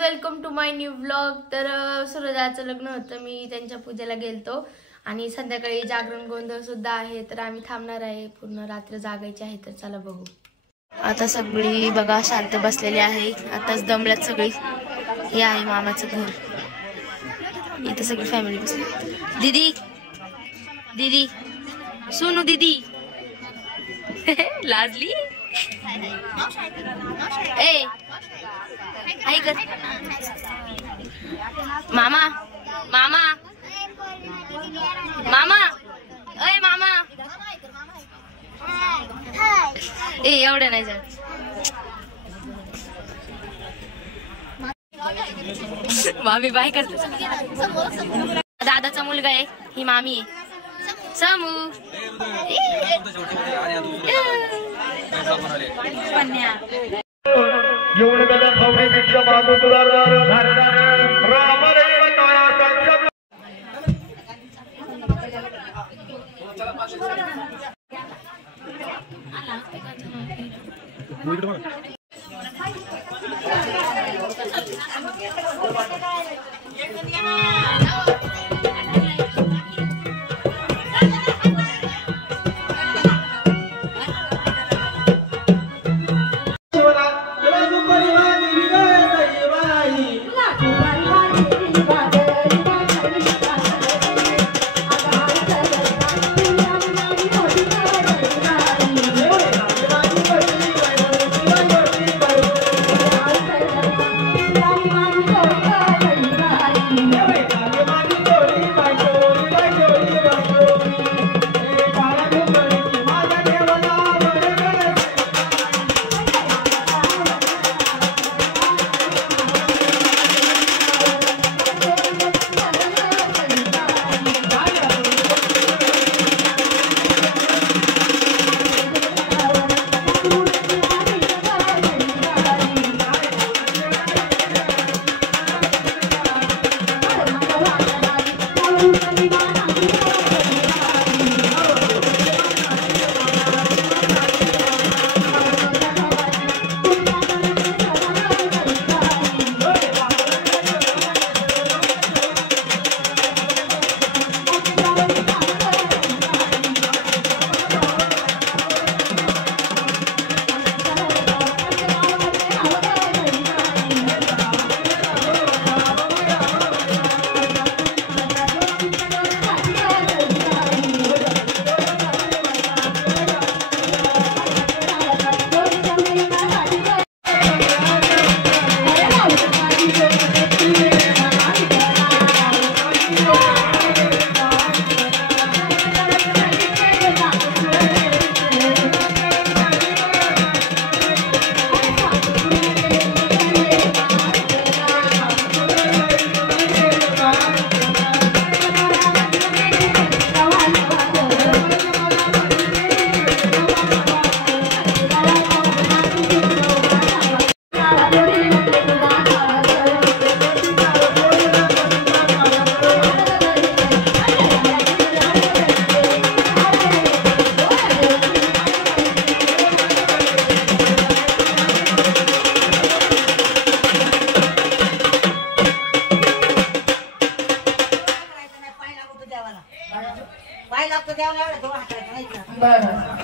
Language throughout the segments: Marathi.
Welcome to my new vlog. तर सूरजाचं लग्न होतं, मी त्यांच्या पूजेला गेलतो आणि संध्याकाळी जागरण गोंधळ सुद्धा आहे, तर आम्ही थांबणार आहे, पूर्ण रात्र जागायची आहे। तर चला बघू। आता सगळी बघा शांत बसलेली आहे, आताच दमल्यात सगळी। हे आहे मामाचं घर, इथं सगळी फॅमिली बसली। दीदी दीदी सोनू दीदी लाजली ए आई कर मामा मामा मामा अय मामा ए एवढं नाही जात। मामी बाय करते। दादाचा मुलगा आहे, ही मामी आहे समू। येऊन गदा भावने दीक्षा मागो तुला राम रे बताया सत्य।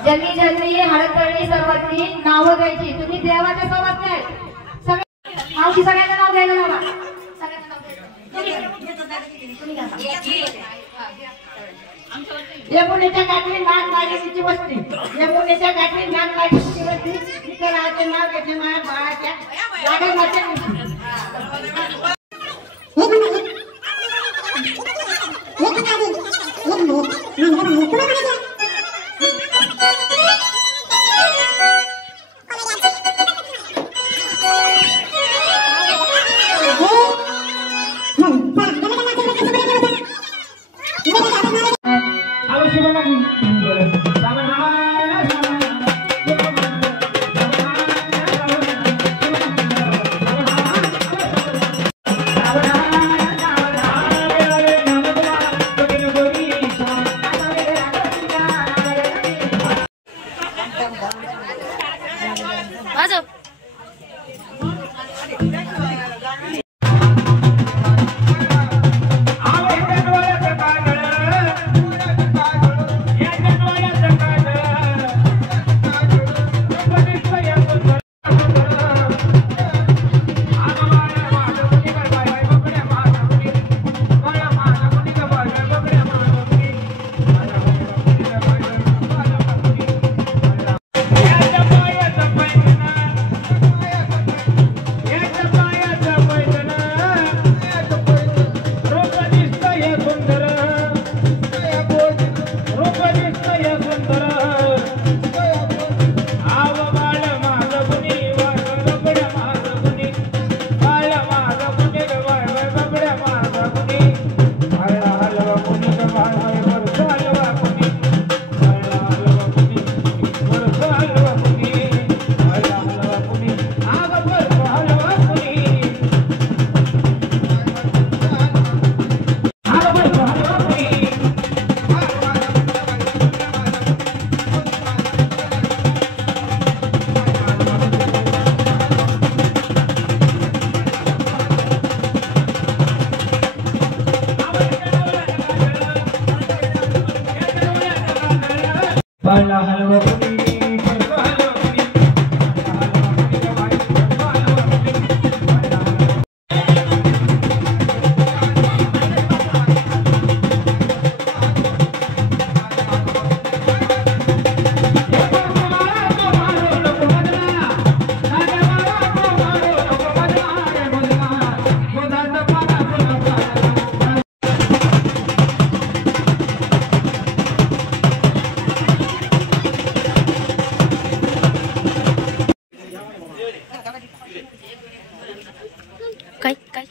ज्यांनी ज्यांनी हळद तळणी सर्वांनी नावं द्यायची, तुम्ही देवाच्या सोबत नाही मावशी सगळ्यांचं नाव घ्यायला लावा। यमुनेच्या काठी नाग नागेची वस्ती, यमुनेच्या काठी नाग नागेची वस्ती, तिथे राहायचे नाव घेतले माझ्या बाळाच्या वाजव. काय काय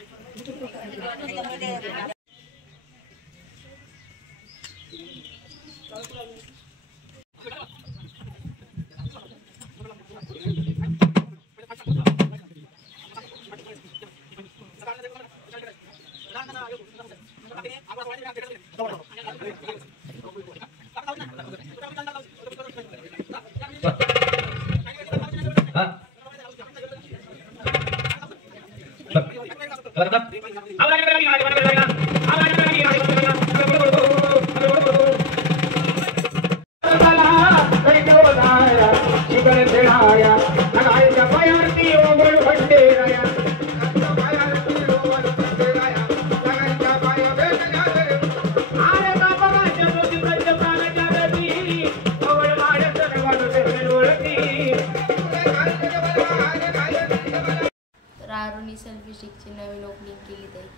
आरोनी सेल्फी स्टिकची नवीन ओपनिंग केली ताई.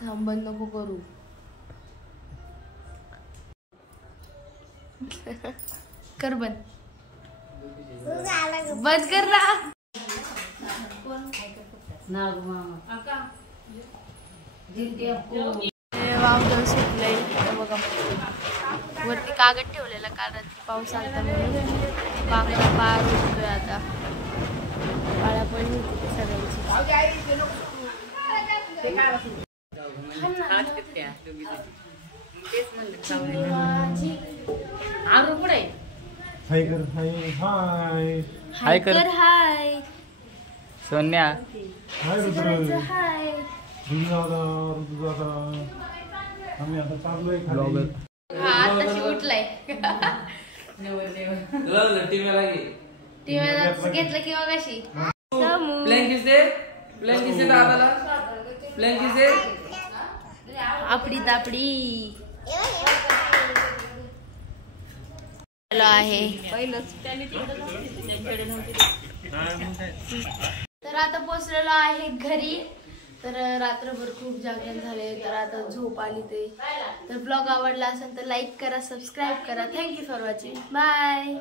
थांब बंद नको करू. कर बंद. बंद कर ना. वावदळ सुटलंय बघा. वरती कागद ठेवलेला कारण पाऊस आलता म्हणून कागदा पार उठतोय आता. पाळ्या पडली होती सगळ्यांची. हाय कर हाय हाय कर हाय सोन्या. हाय करायचं हाय. आम्ही आता चाललोय खाली. हा आताशी उठलाय. टीव्ही घेतलं की मग अशी आपडी तापडी आहे. तर आता पोचलेलो आहे घरी. तर रात्रभर खूप जागरण झाले. तर आता झोप आली ते. तर ब्लॉग आवडला असेल तर लाईक करा, सबस्क्राईब करा. Thank you for watching. बाय.